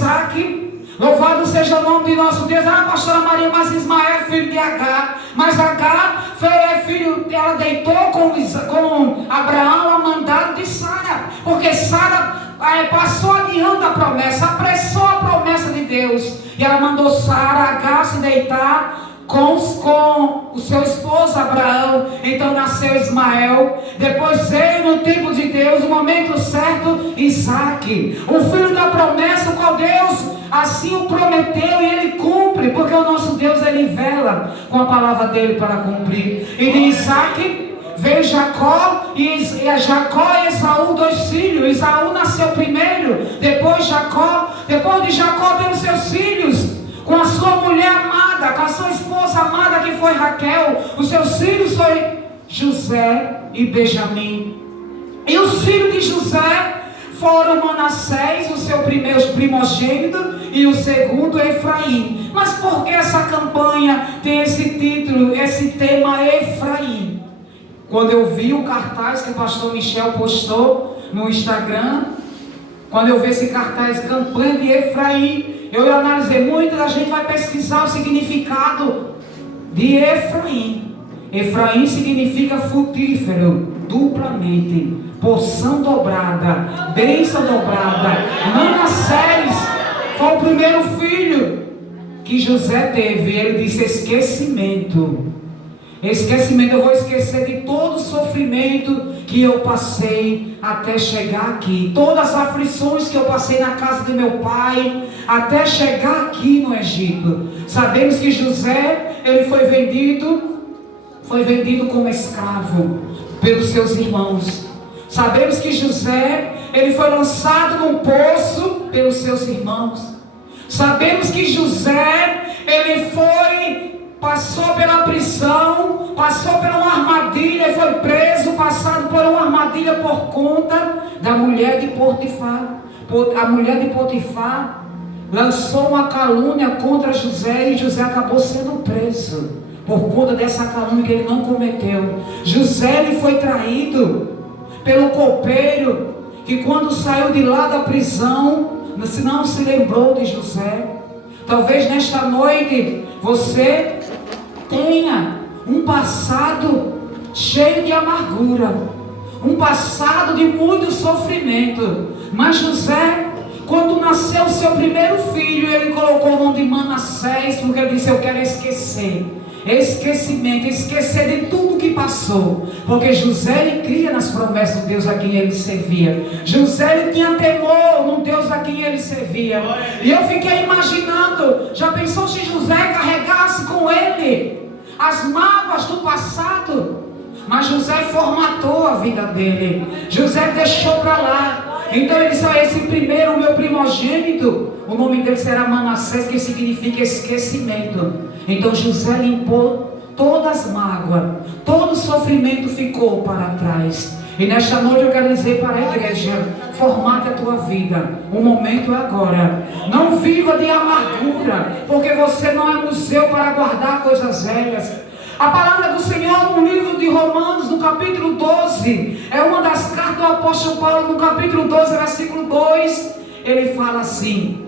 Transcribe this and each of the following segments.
Isaac. Louvado seja o nome de nosso Deus. Pastora Maria, mas Ismael é filho de Agar. Mas Agar é filho, ela deitou com Abraão a mandado de Sara. Porque Sara passou adiante a promessa, apressou a promessa de Deus. E ela mandou Agar se deitar com o seu esposo Abraão. Então nasceu Ismael. Depois veio no tempo de Deus, no momento certo, Isaac, o filho da promessa, o qual Deus assim o prometeu, e ele cumpre, porque o nosso Deus, ele vela com a palavra dele para cumprir. E de Isaac veio Jacó, e Jacó e Esaú, 2 filhos. Esaú nasceu primeiro, depois Jacó. Depois de Jacó teve seus filhos com a sua mulher amada, com a sua esposa amada, que foi Raquel. Os seus filhos foram José e Benjamim. E os filhos de José foram Manassés, o seu primeiro primogênito, e o segundo Efraim. Mas por que essa campanha tem esse título, esse tema Efraim? Quando eu vi o cartaz que o pastor Michel postou no Instagram, quando eu vi esse cartaz, campanha de Efraim, eu analisei muito. A gente vai pesquisar o significado de Efraim. Efraim significa frutífero, duplamente, porção dobrada, bênção dobrada. Manassés foi o primeiro filho que José teve. Ele disse: esquecimento. Esquecimento, eu vou esquecer de todo o sofrimento que eu passei até chegar aqui, todas as aflições que eu passei na casa de meu pai, até chegar aqui no Egito. Sabemos que José, ele foi vendido como escravo pelos seus irmãos. Sabemos que José, ele foi lançado num poço pelos seus irmãos. Sabemos que José, ele passou pela prisão, passou por uma armadilha, foi preso, passado por uma armadilha por conta da mulher de Potifar. A mulher de Potifar lançou uma calúnia contra José, e José acabou sendo preso por conta dessa calúnia que ele não cometeu. José, ele foi traído pelo copeiro, que quando saiu de lá da prisão, não se lembrou de José. Talvez nesta noite você tenha um passado cheio de amargura, um passado de muito sofrimento. Mas José, quando nasceu o seu primeiro filho, ele colocou o nome de Manassés, porque ele disse: eu quero esquecer. Esquecimento, esquecer de tudo que passou, porque José, ele cria nas promessas de Deus a quem ele servia. José, ele tinha temor no Deus a quem ele servia. E eu fiquei imaginando, já pensou se José carregasse com ele as mágoas do passado? Mas José formatou a vida dele, José deixou para lá. Então ele disse: esse primeiro, o meu primogênito, o nome dele será Manassés, que significa esquecimento. Então José limpou todas as mágoas, todo o sofrimento ficou para trás. E nesta noite eu quero dizer para a igreja: formate a tua vida, o momento é agora. Não viva de amargura, porque você não é museu para guardar coisas velhas. A palavra do Senhor no livro de Romanos, no capítulo 12, é uma das cartas do apóstolo Paulo, no capítulo 12, versículo 2, ele fala assim: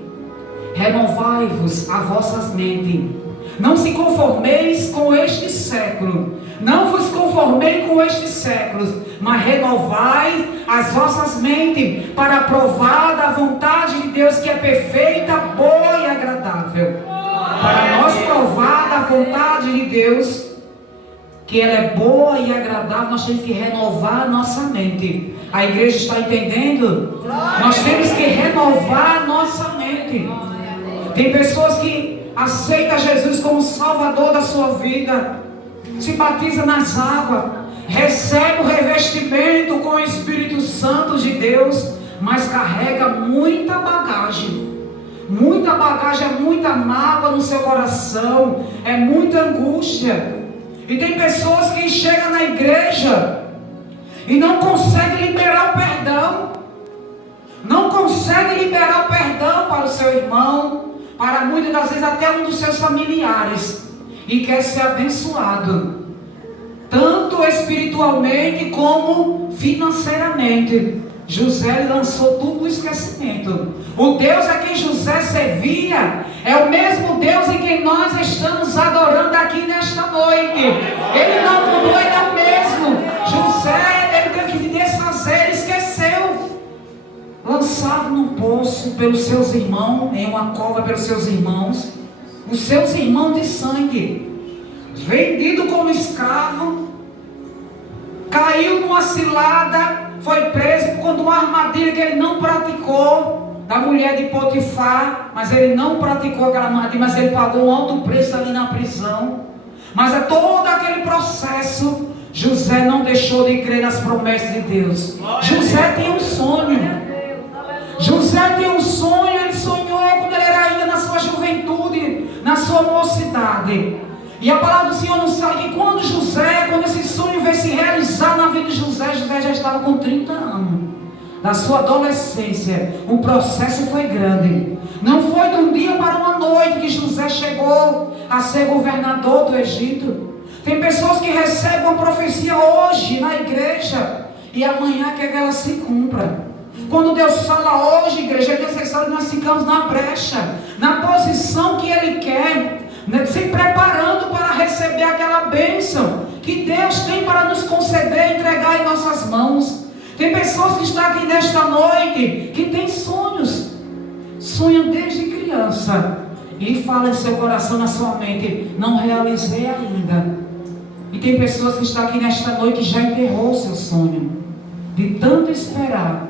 renovai-vos a vossas mentes, não se conformeis com este século, não vos conformei com este século, mas renovai as vossas mentes, para provar da vontade de Deus, que é perfeita, boa e agradável. Para nós provar da vontade de Deus, que ela é boa e agradável, nós temos que renovar a nossa mente. A igreja está entendendo? Nós temos que renovar a nossa mente. Tem pessoas que aceitam Jesus como Salvador da sua vida, se batiza nas águas, recebe o revestimento com o Espírito Santo de Deus, mas carrega muita bagagem. Muita bagagem, é muita mágoa no seu coração, é muita angústia. E tem pessoas que chegam na igreja e não conseguem liberar o perdão. Não conseguem liberar o perdão para o seu irmão, para muitas das vezes até um dos seus familiares. E quer ser abençoado, tanto espiritualmente como financeiramente. José lançou tudo no esquecimento. O Deus a quem José servia é o mesmo Deus em quem nós estamos adorando aqui nesta noite. Ele não mudou, ele é o mesmo. José, ele teve que desfazer, ele esqueceu. Lançado num poço pelos seus irmãos, em uma cova pelos seus irmãos, os seus irmãos de sangue, vendido como escravo, caiu numa cilada, foi preso por uma armadilha que ele não praticou, da mulher de Potifar, mas ele não praticou aquela armadilha, mas ele pagou um alto preço ali na prisão. Mas é todo aquele processo, José não deixou de crer nas promessas de Deus. José tinha um sonho. José tinha um sonho, ele sonhou quando ele era ainda na sua juventude, na sua mocidade. E a palavra do Senhor nos fala que quando esse sonho veio se realizar na vida de José, José já estava com 30 anos. Da sua adolescência, o processo foi grande. Não foi de um dia para uma noite que José chegou a ser governador do Egito. Tem pessoas que recebem uma profecia hoje na igreja e amanhã quer que ela se cumpra. Quando Deus fala hoje, igreja, é necessário que nós ficamos na brecha, na posição que Ele quer, se preparando para receber aquela bênção que Deus tem para nos conceder e entregar em nossas mãos. Tem pessoas que estão aqui nesta noite que têm sonhos, sonham desde criança e fala em seu coração, na sua mente: não realizei ainda. E tem pessoas que estão aqui nesta noite que já enterrou o seu sonho, de tanto esperar,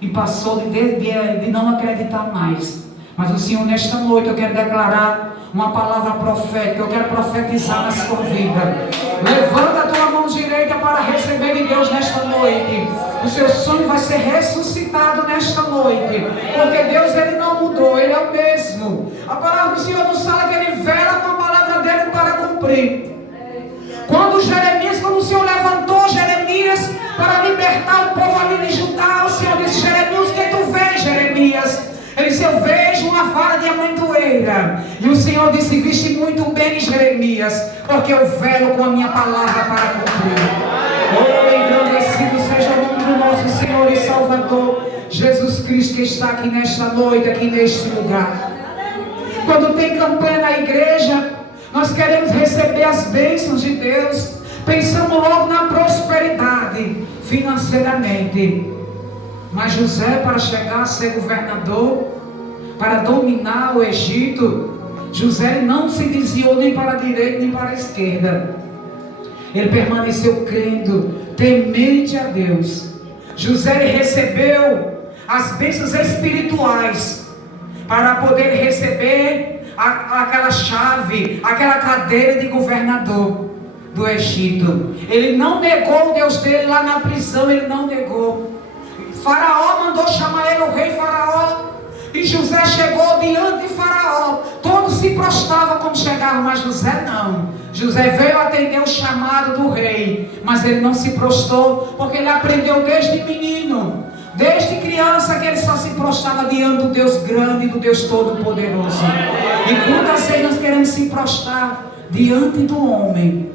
e passou de não acreditar mais. Mas o Senhor, nesta noite, eu quero declarar uma palavra profética. Eu quero profetizar na sua vida. Levanta a tua mão direita para receber de Deus nesta noite. O seu sonho vai ser ressuscitado nesta noite, porque Deus, Ele não mudou, Ele é o mesmo. A palavra do Senhor nos fala que Ele vela com a palavra dEle para cumprir. Quando o Senhor levantou Jeremias para libertar o povo ali de Judá, o Senhor disse: Jeremias, o que tu vês, Jeremias? Ele disse: eu vejo uma vara de amendoeira. E o Senhor disse: viste muito bem, Jeremias, porque eu velo com a minha palavra para cumprir. Oh, engrandecido seja o nome do nosso Senhor e Salvador Jesus Cristo, que está aqui nesta noite, aqui neste lugar. Quando tem campanha na igreja, nós queremos receber as bênçãos de Deus. Pensamos logo na prosperidade financeiramente. Mas José, para chegar a ser governador, para dominar o Egito, José não se desviou nem para a direita nem para a esquerda. Ele permaneceu crendo, temente a Deus. José recebeu as bênçãos espirituais para poder receber aquela chave, aquela cadeira de governador do Egito. Ele não negou o Deus dele lá na prisão, ele não negou. Faraó mandou chamar ele, o rei Faraó, e José chegou diante de Faraó. Todos se prostravam quando chegavam, mas José não. José veio atender o chamado do rei, mas ele não se prostrou, porque ele aprendeu desde menino, desde criança, que ele só se prostrava diante do Deus grande, do Deus todo-poderoso. E quantas vezes nós queremos se prostrar diante do homem?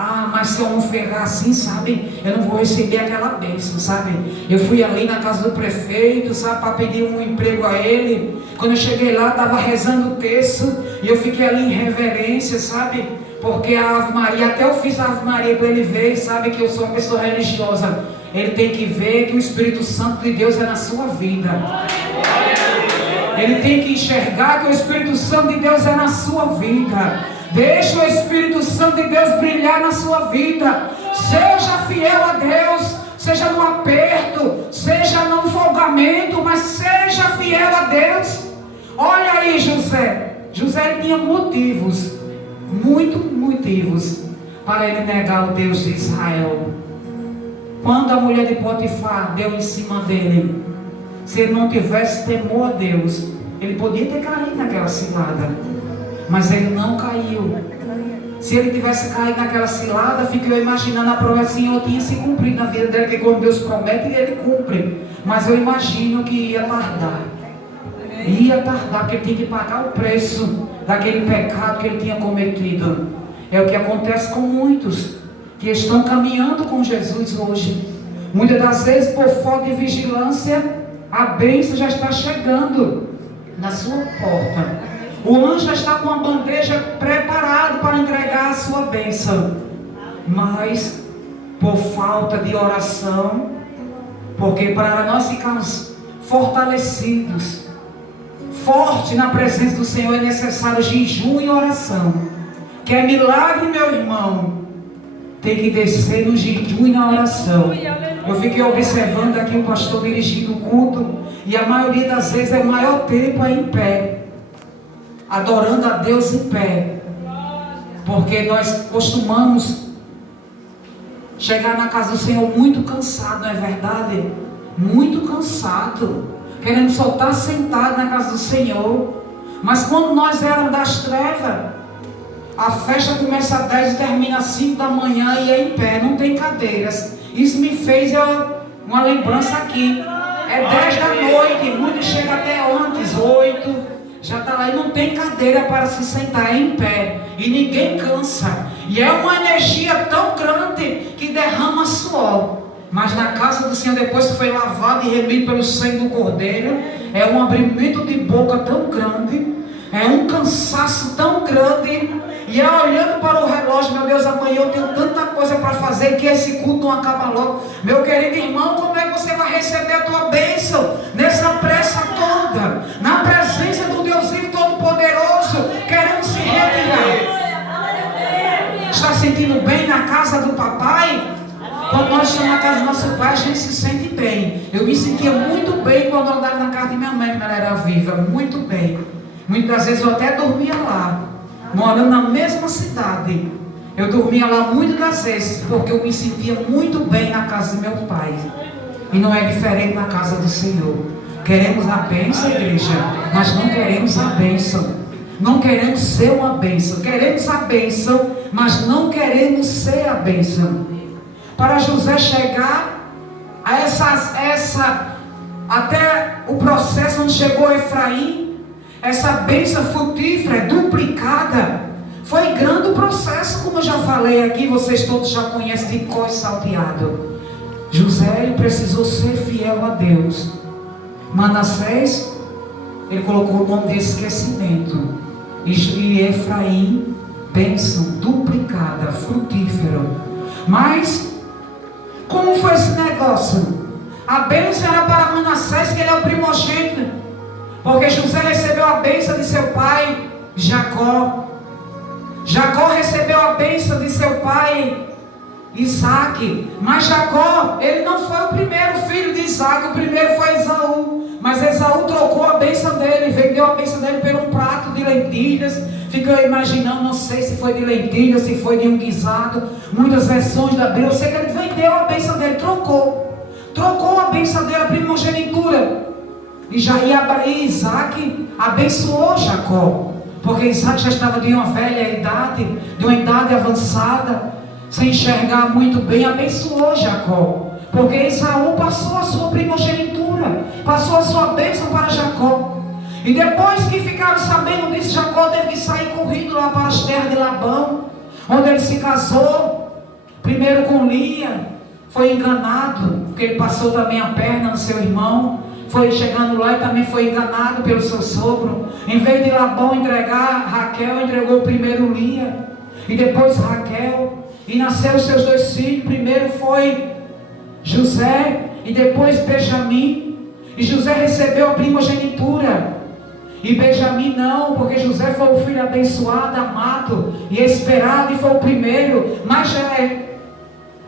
Ah, mas se eu não ferrar assim, sabe, eu não vou receber aquela bênção, sabe? Eu fui ali na casa do prefeito, sabe, para pedir um emprego a ele. Quando eu cheguei lá, estava rezando o texto, e eu fiquei ali em reverência, sabe? Porque a Ave Maria, até eu fiz a Ave Maria para ele ver, sabe, que eu sou uma pessoa religiosa. Ele tem que ver que o Espírito Santo de Deus é na sua vida. Ele tem que enxergar que o Espírito Santo de Deus é na sua vida. Deixa o Espírito Santo de Deus brilhar na sua vida. Seja fiel a Deus, seja no aperto, seja no folgamento, mas seja fiel a Deus. Olha aí José. José tinha motivos, muitos motivos, para ele negar o Deus de Israel. Quando a mulher de Potifar deu em cima dele, se ele não tivesse temor a Deus, ele podia ter caído naquela cilada. Mas ele não caiu. Se ele tivesse caído naquela cilada, fiquei imaginando a promessa, Senhor, tinha se cumprido na vida dele, que quando Deus promete, ele cumpre. Mas eu imagino que ia tardar. Ia tardar, porque ele tinha que pagar o preço daquele pecado que ele tinha cometido. É o que acontece com muitos que estão caminhando com Jesus hoje, Muitas das vezes, por falta de vigilância, a bênção já está chegando na sua porta. O anjo já está com a bandeja preparado para entregar a sua bênção. Mas, por falta de oração, porque para nós ficarmos fortalecidos, forte na presença do Senhor, é necessário jejum e oração. Quer milagre, meu irmão? Tem que descer no jejum e na oração. Eu fiquei observando aqui o pastor dirigindo o culto, e a maioria das vezes é o maior tempo aí em pé, adorando a Deus em pé, porque nós costumamos chegar na casa do Senhor muito cansado, não é verdade? Muito cansado, querendo só estar sentado na casa do Senhor. Mas quando nós éramos das trevas, a festa começa às 10 e termina às 5 da manhã e é em pé, não tem cadeiras. Isso me fez uma lembrança aqui. É 10 da noite, muitos chegam até antes, 8, já está lá e não tem cadeira para se sentar, é em pé. E ninguém cansa. E é uma energia tão grande que derrama suor. Mas na casa do Senhor, depois que foi lavado e remido pelo sangue do Cordeiro, é um abrimento de boca tão grande, é um cansaço tão grande. E é olhando para o relógio, meu Deus, amanhã eu tenho tanta coisa para fazer que esse culto não acaba logo. Meu querido irmão, como é que você vai receber a tua bênção nessa pressa toda? Na presença do Deus vivo Todo-Poderoso, querendo se retirar. Está sentindo bem na casa do papai? Quando nós estamos na casa do nosso pai, a gente se sente bem. Eu me sentia muito bem quando eu andava na casa de minha mãe, quando ela era viva. Muito bem. Muitas vezes eu até dormia lá. Morando na mesma cidade, eu dormia lá muitas das vezes, porque eu me sentia muito bem na casa de meu pai. E não é diferente na casa do Senhor. Queremos a bênção, igreja, mas não queremos a bênção. Não queremos ser uma bênção. Queremos a bênção, mas não queremos ser a bênção. Para José chegar a até o processo onde chegou Efraim, essa bênção frutífera, duplicada, foi grande o processo, como eu já falei aqui, vocês todos já conhecem de cor salteado. José, ele precisou ser fiel a Deus. Manassés, ele colocou o nome de esquecimento. E Efraim, bênção duplicada, frutífera. Mas, como foi esse negócio? A bênção era para Manassés, que ele é o primogênito. Porque José recebeu a bênção de seu pai, Jacó. Jacó recebeu a bênção de seu pai, Isaac. Mas Jacó, ele não foi o primeiro filho de Isaac, o primeiro foi Esaú. Mas Esaú trocou a bênção dele, vendeu a bênção dele por um prato de lentilhas. Ficou imaginando, não sei se foi de lentilhas, se foi de um guisado. Muitas versões da Bíblia, eu sei que ele vendeu a bênção dele, trocou a bênção dele, a primogenitura. E Isaac abençoou Jacó, porque Isaac já estava de uma velha idade, de uma idade avançada, sem enxergar muito bem. Abençoou Jacó, porque Esaú passou a sua primogenitura, passou a sua bênção para Jacó. E depois que ficaram sabendo disso, Jacó teve que sair correndo lá para as terras de Labão, onde ele se casou, primeiro com Lia. Foi enganado, porque ele passou também a perna no seu irmão. Foi chegando lá e também foi enganado pelo seu sogro. Em vez de Labão entregar Raquel, entregou primeiro Lia e depois Raquel. E nasceu os seus dois filhos. Primeiro foi José e depois Benjamim. E José recebeu a primogenitura. E Benjamim não, porque José foi o filho abençoado, amado e esperado, e foi o primeiro. Mas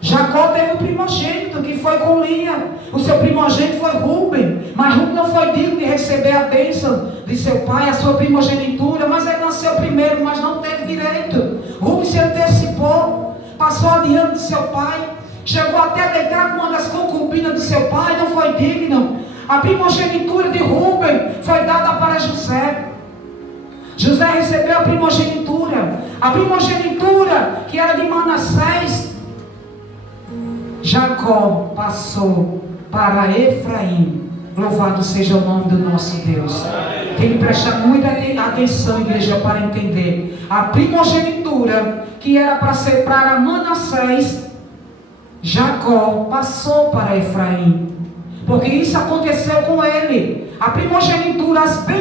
Jacó teve o primogênito, que foi com Lia. O seu primogênito foi Rúben. Mas Rúben não foi digno de receber a bênção de seu pai, a sua primogenitura. Mas ele nasceu primeiro, mas não teve direito. Rúben se antecipou, passou adiante de seu pai, chegou até a deitar com uma das concubinas do seu pai, não foi digno. A primogenitura de Rúben foi dada para José. José recebeu a primogenitura que era de Manassés. Jacó passou para Efraim. Louvado seja o nome do nosso Deus. Tem que prestar muita atenção, igreja, para entender. A primogenitura que era para ser para Manassés Jacó passou para Efraim, porque isso aconteceu com ele. A primogenitura, as bênçãos